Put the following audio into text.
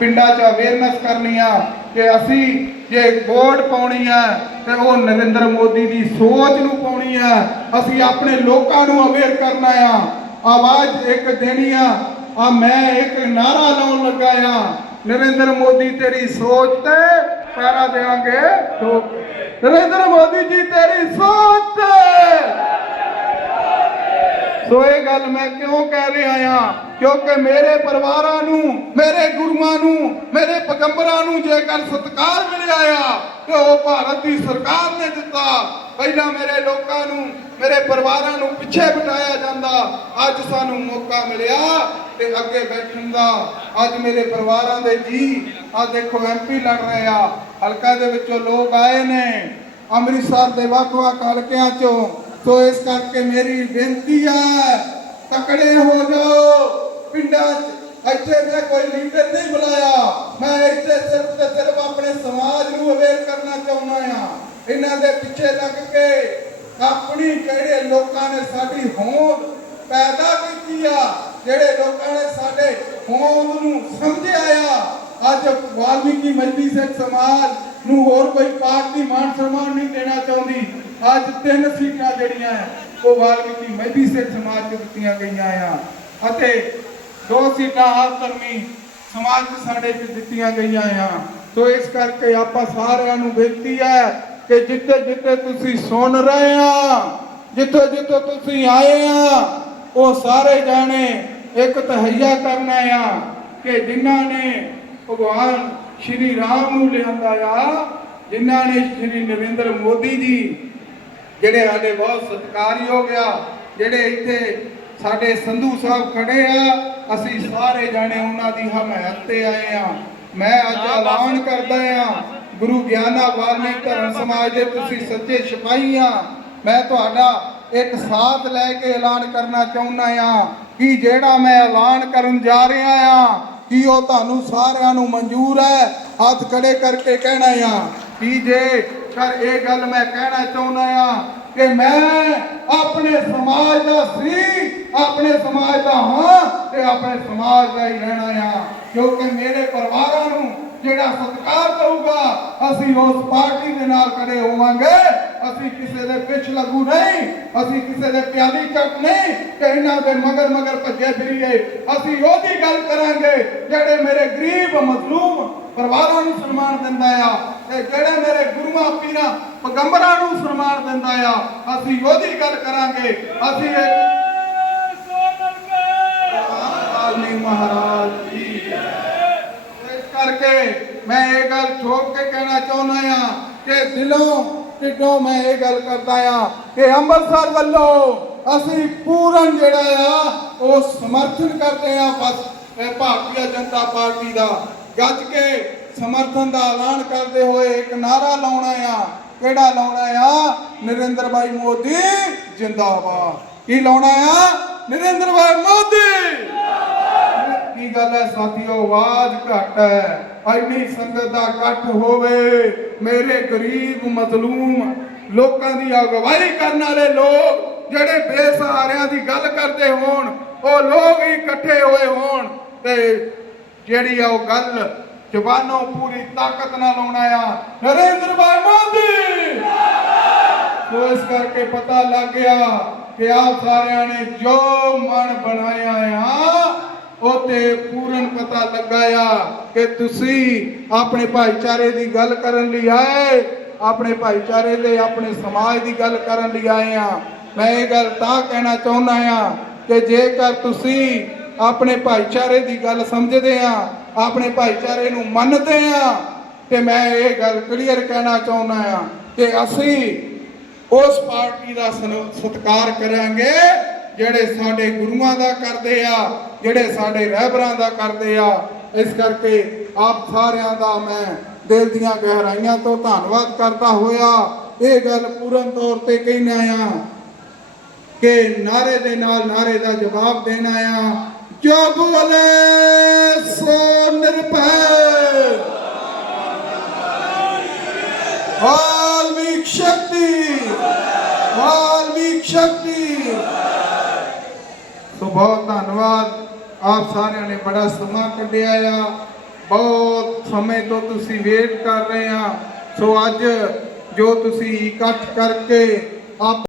ਪਿੰਡਾਂ 'ਚ ਅਵੇਅਰਨੈਸ ਕਰਨੀ ਆ ਕਿ ਅਸੀਂ ਜੇ ਵੋਟ ਪਾਉਣੀ ਆ, ਤੇ ਉਹ ਨਰਿੰਦਰ ਮੋਦੀ ਦੀ ਸੋਚ ਨੂੰ ਪਾਉਣੀ ਆ। ਅਸੀਂ ਆਪਣੇ ਲੋਕਾਂ ਨੂੰ ਅਵੇਅਰ ਕਰਨਾ ਆ। ਆਵਾਜ਼ ਇੱਕ ਦੇਣੀ ਆ। ਆ ਮੈਂ ਇੱਕ ਨਾਰਾ ਲਾਉਣ ਲੱਗਾ ਆ। ਨਰਿੰਦਰ ਮੋਦੀ ਤੇਰੀ ਸੋਚ ਤੇ ਪੈਰਾ ਦੇਵਾਂਗੇ। ਨਰਿੰਦਰ ਮੋਦੀ ਜੀ ਤੇਰੀ ਸੋਚ ਤੇ ਸੋ ਇਹ ਗੱਲ ਮੈਂ ਕਿਉਂ ਕਹਿ ਰਿਹਾ ਆ ਕਿਉਂਕਿ ਮੇਰੇ ਪਰਿਵਾਰਾਂ ਨੂੰ, ਮੇਰੇ ਗੁਰੂਆਂ ਨੂੰ, ਮੇਰੇ ਪੈਗੰਬਰਾਂ ਨੂੰ ਜੇਕਰ ਸਤਿਕਾਰ ਮਿਲਿਆ ਆ, ਤੇ ਉਹ ਭਾਰਤ ਦੀ ਸਰਕਾਰ ਨੇ ਦਿੱਤਾ। ਪਹਿਲਾਂ ਮੇਰੇ ਲੋਕਾਂ ਨੂੰ, ਮੇਰੇ ਪਰਿਵਾਰਾਂ ਨੂੰ ਪਿੱਛੇ ਬਿਠਾਇਆ ਜਾਂਦਾ। ਅੱਜ ਸਾਨੂੰ ਮੌਕਾ ਮਿਲਿਆ ਤੇ ਅੱਗੇ ਬੈਠਣ ਦਾ। ਅੱਜ ਮੇਰੇ ਪਰਿਵਾਰਾਂ ਦੇ ਜੀ ਆ ਦੇਖੋ ਐਮਪੀ ਲੜ ਰਹੇ ਆ। ਹਲਕਾ ਦੇ ਵਿੱਚੋਂ ਲੋਕ ਆਏ ਨੇ। ਅੰਮ੍ਰਿਤਸਰ ਦੇ ਵੱਖ-ਵੱਖ ਹਲਕਿਆਂ ਚੋਂ ਸੋ ਇਸ ਕਰਕੇ ਮੇਰੀ ਬੇਨਤੀ ਹੈ ਤਕੜੇ ਹੋ ਜਾਓ। ਪਿੰਡਾਂ 'ਚ ਇੱਥੇ ਮੈਂ ਕੋਈ ਲੀਡਰ ਨਹੀਂ ਬੁਲਾਇਆ। ਮੈਂ ਇੱਥੇ ਸਿਰਫ ਤੇ ਸਿਰਫ ਆਪਣੇ ਸਮਾਜ ਨੂੰ ਅਵੇਅਰ ਕਰਨਾ ਚਾਹੁੰਦਾ ਆ। ਇਹਨਾਂ ਦੇ ਪਿੱਛੇ ਲੱਗ ਕੇ ਆਪਣੀ ਕਿਹੜੇ ਲੋਕਾਂ ਨੇ ਸਾਡੀ ਹੋਂਦ ਪੈਦਾ ਕੀਤੀ ਆ, ਜਿਹੜੇ ਲੋਕਾਂ ਨੇ ਸਾਡੇ ਹੋਂਦ ਨੂੰ ਸਮਝਿਆ ਆ ਅੱਜ ਵਾਲਮੀਕੀ ਮਜਬੀ ਸਿੰਘ ਸਮਾਜ ਨੂੰ ਹੋਰ ਕੋਈ ਪਾਰਟੀ ਮਾਨ ਸਨਮਾਨ ਨਹੀਂ ਦੇਣਾ ਚਾਹੁੰਦੀ। ਅੱਜ ਤਿੰਨ ਸੀਟਾਂ ਜਿਹੜੀਆਂ ਉਹ ਵਾਲਮੀਕੀ ਮਜਬੀ ਸਿੰਘ ਸਮਾਜ ਚ ਦਿੱਤੀਆਂ ਗਈਆਂ ਆ। ਅਤੇ ਦੋ ਸੀਟਾਂ ਆਪ ਧਰਮੀ ਸਮਾਜ ਚ ਸਾਡੇ ਚ ਦਿੱਤੀਆਂ ਗਈਆਂ ਆ। ਸੋ ਇਸ ਕਰਕੇ ਆਪਾਂ ਸਾਰਿਆਂ ਨੂੰ ਬੇਨਤੀ ਹੈ ਕਿ ਜਿੱਥੇ ਜਿੱਥੇ ਤੁਸੀਂ ਸੁਣ ਰਹੇ ਆ, ਜਿੱਥੇ ਜਿੱਥੇ ਤੁਸੀਂ ਆਏ ਆ, ਉਹ ਸਾਰੇ ਜਾਣੇ ਇੱਕ ਤਹਈਆ ਕਰਨਾ ਆ ਕਿ ਜਿਨ੍ਹਾਂ ਨੇ ਭਗਵਾਨ ਸ਼੍ਰੀ ਰਾਮ ਨੂੰ ਲਿਆਂਦਾ ਆ ਜਿਨ੍ਹਾਂ ਨੇ ਸ਼੍ਰੀ ਨਰਿੰਦਰ ਮੋਦੀ ਜੀ ਜਿਹੜੇ ਸਾਡੇ ਬਹੁਤ ਸਤਿਕਾਰਯੋਗ ਆ ਜਿਹੜੇ ਇੱਥੇ ਸਾਡੇ ਸੰਧੂ ਸਾਹਿਬ ਖੜੇ ਆ ਅਸੀਂ ਸਾਰੇ ਜਾਣੇ ਉਹਨਾਂ ਦੀ ਹਮਾਇਤ ਤੇ ਆਏ ਆ। ਮੈਂ ਅੱਜ ਐਲਾਨ ਕਰਦਾ ਆ ਗੁਰੂ ਗਿਆਨਾ ਵਾਲਮੀਕ ਧਰਮ ਸਮਾਜ ਦੇ ਤੁਸੀਂ ਸੱਚੇ ਸਿਪਾਹੀ ਆ। ਮੈਂ ਤੁਹਾਡਾ ਇੱਕ ਸਾਥ ਲੈ ਕੇ ਐਲਾਨ ਕਰਨਾ ਚਾਹੁੰਦਾ ਆ ਕਿ ਜਿਹੜਾ ਮੈਂ ਐਲਾਨ ਕਰਨ ਜਾ ਰਿਹਾ ਆ ਕੀ ਉਹ ਤੁਹਾਨੂੰ ਸਾਰਿਆਂ ਨੂੰ ਮਨਜ਼ੂਰ ਹੈ? ਹੱਥ ਖੜੇ ਕਰਕੇ ਕਹਿਣਾ ਆ। ਕੀ ਜੇ ਕਰ ਇਹ ਗੱਲ ਮੈਂ ਕਹਿਣਾ ਚਾਹੁੰਦਾ ਆ ਕਿ ਮੈਂ ਆਪਣੇ ਸਮਾਜ ਦਾ ਸੀ, ਆਪਣੇ ਸਮਾਜ ਦਾ ਹਾਂ ਤੇ ਆਪਣੇ ਸਮਾਜ ਦਾ ਹੀ ਰਹਿਣਾ ਆ। ਕਿਉਂਕਿ ਮੇਰੇ ਪਰਿਵਾਰਾਂ ਨੂੰ ਜਿਹੜਾ ਸਤਿਕਾਰ ਕਰੂਗਾ ਅਸੀਂ ਉਸ ਪਾਰਟੀ ਦੇ ਨਾਲ ਖੜੇ ਹੋਵਾਂਗੇ। ਅਸੀਂ ਕਿਸੇ ਦੇ ਪਿੱਛ ਲੱਗੂ ਨਹੀਂ ਅਸੀਂ ਕਿਸੇ ਦੇ ਪਿਆਲੀ ਚੱਕ ਨਹੀਂ ਕਿ ਇਹਨਾਂ ਦੇ ਮਗਰ ਮਗਰ ਭੱਜੇ ਫਿਰੀਏ। ਅਸੀਂ ਉਹਦੀ ਗੱਲ ਕਰਾਂਗੇ ਜਿਹੜੇ ਮੇਰੇ ਗਰੀਬ ਮਜ਼ਲੂਮ ਪਰਿਵਾਰਾਂ ਨੂੰ ਸਨਮਾਨ ਦਿੰਦਾ ਆ ਤੇ ਜਿਹੜੇ ਮੇਰੇ ਗੁਰੂਆਂ ਪੀਰਾਂ ਪੈਗੰਬਰਾਂ ਨੂੰ ਸਨਮਾਨ ਦਿੰਦਾ ਆ ਅਸੀਂ ਉਹਦੀ ਗੱਲ ਕਰਾਂਗੇ। ਅਸੀਂ ਇੱਕ ਆਲਮੀ ਮਹਾਰਾਜ। ਜੀ ਮੈਂ ਇਹ ਗੱਲ ਠੋਕ ਕੇ ਕਹਿਣਾ ਚਾਹੁੰਦਾ ਆ ਕਿ ਦਿਲੋਂ ਢਿੱਡੋਂ ਮੈਂ ਇਹ ਗੱਲ ਕਰਦਾ ਆ ਕਿ ਅੰਮ੍ਰਿਤਸਰ ਵੱਲੋਂ ਅਸੀਂ ਪੂਰਨ ਜਿਹੜਾ ਆ, ਉਹ ਸਮਰਥਨ ਕਰਦੇ ਆ ਬਸ, ਇਹ ਭਾਰਤੀ ਜਨਤਾ ਪਾਰਟੀ ਦਾ। ਗੱਜ ਕੇ ਸਮਰਥਨ ਦਾ ਐਲਾਨ ਕਰਦੇ ਹੋਏ ਇੱਕ ਨਾਰਾ ਲਾਉਣਾ ਆ। ਕਿਹੜਾ ਲਾਉਣਾ ਆ? ਨਰਿੰਦਰ ਭਾਈ ਮੋਦੀ ਜਿੰਦਾਬਾਦ। ਕੀ ਲਾਉਣਾ ਆ? ਨਰਿੰਦਰ ਭਾਈ ਮੋਦੀ। ਕੀ ਗੱਲ ਹੈ ਸਾਥੀਓ? ਆਵਾਜ਼ ਘੱਟ ਹੈ। ਐਨੀ ਸੰਗਤ ਦਾ ਇਕੱਠ ਹੋਵੇ, ਮੇਰੇ ਗਰੀਬ ਮਜ਼ਲੂਮ ਲੋਕਾਂ ਦੀ ਅਗਵਾਈ ਕਰਨ ਵਾਲੇ ਲੋਕ ਜਿਹੜੇ ਬੇਸਹਾਰਿਆਂ ਦੀ ਗੱਲ ਕਰਦੇ ਹੋਣ, ਉਹ ਲੋਕ ਹੀ ਇਕੱਠੇ ਹੋਏ ਹੋਣ ਤੇ ਜਿਹੜੀ ਆ ਉਹ ਗੱਲ ਜ਼ਬਾਨੋਂ ਪੂਰੀ ਤਾਕਤ ਨਾਲ ਆਉਣਾ ਆ ਨਰਿੰਦਰ ਭਾਈ ਮੋਦੀ! ਸੋ ਇਸ ਕਰਕੇ ਪਤਾ ਲੱਗ ਗਿਆ ਕਿ ਆਪ ਸਾਰਿਆਂ ਨੇ ਜੋ ਮਨ ਬਣਾਇਆ ਆ ਉਹ ਤੇ ਪੂਰਨ ਪਤਾ ਲੱਗਾ ਆ ਕਿ ਤੁਸੀਂ ਆਪਣੇ ਭਾਈਚਾਰੇ ਦੀ ਗੱਲ ਕਰਨ ਲਈ ਆਏ, ਆਪਣੇ ਭਾਈਚਾਰੇ ਦੇ ਆਪਣੇ ਸਮਾਜ ਦੀ ਗੱਲ ਕਰਨ ਲਈ ਆਏ ਆ। ਮੈਂ ਇਹ ਗੱਲ ਤਾਂ ਕਹਿਣਾ ਚਾਹੁੰਦਾ ਆ ਕਿ ਜੇਕਰ ਤੁਸੀਂ ਆਪਣੇ ਭਾਈਚਾਰੇ ਦੀ ਗੱਲ ਸਮਝਦੇ ਆ, ਆਪਣੇ ਭਾਈਚਾਰੇ ਨੂੰ ਮੰਨਦੇ ਆ, ਤੇ ਮੈਂ ਇਹ ਗੱਲ ਕਲੀਅਰ ਕਹਿਣਾ ਚਾਹੁੰਦਾ ਆ ਕਿ ਅਸੀਂ ਉਸ ਪਾਰਟੀ ਦਾ ਸਨ- ਸਤਿਕਾਰ ਕਰਾਂਗੇ, ਜਿਹੜੇ ਸਾਡੇ ਗੁਰੂਆਂ ਦਾ ਕਰਦੇ ਆ। ਜਿਹੜੇ ਸਾਡੇ ਰਹਿਬਰਾਂ ਦਾ ਕਰਦੇ ਆ, ਇਸ ਕਰਕੇ ਆਪ ਸਾਰਿਆਂ ਦਾ ਮੈਂ ਦਿਲ ਦੀਆਂ ਗਹਿਰਾਈਆਂ ਤੋਂ ਧੰਨਵਾਦ ਕਰਦਾ ਹੋਇਆ। ਇਹ ਗੱਲ ਪੂਰਨ ਤੌਰ ਤੇ ਕਹਿਣਾ ਆ ਕਿ ਨਾਰੇ ਦੇ ਨਾਲ ਨਾਰੇ ਦਾ ਜਵਾਬ ਦੇਣਾ ਆ। ਜੋ ਬੋਲੇ ਸੋ ਨਿਰਭੈ। ਵਾਲਮੀਕ ਸ਼ਕਤੀ ਵਾਲਮੀਕ ਸ਼ਕਤੀ। ਸੋ ਬਹੁਤ ਧੰਨਵਾਦ। ਆਪ ਸਾਰਿਆਂ ਨੇ ਬੜਾ ਸਮਾਂ ਕੱਢਿਆ ਆ। ਬਹੁਤ ਸਮੇਂ ਤੋਂ ਤੁਸੀਂ ਵੇਟ ਕਰ ਰਹੇ ਆ। ਸੋ ਅੱਜ ਜੋ ਤੁਸੀਂ ਇਕੱਠ ਕਰਕੇ ਆਪ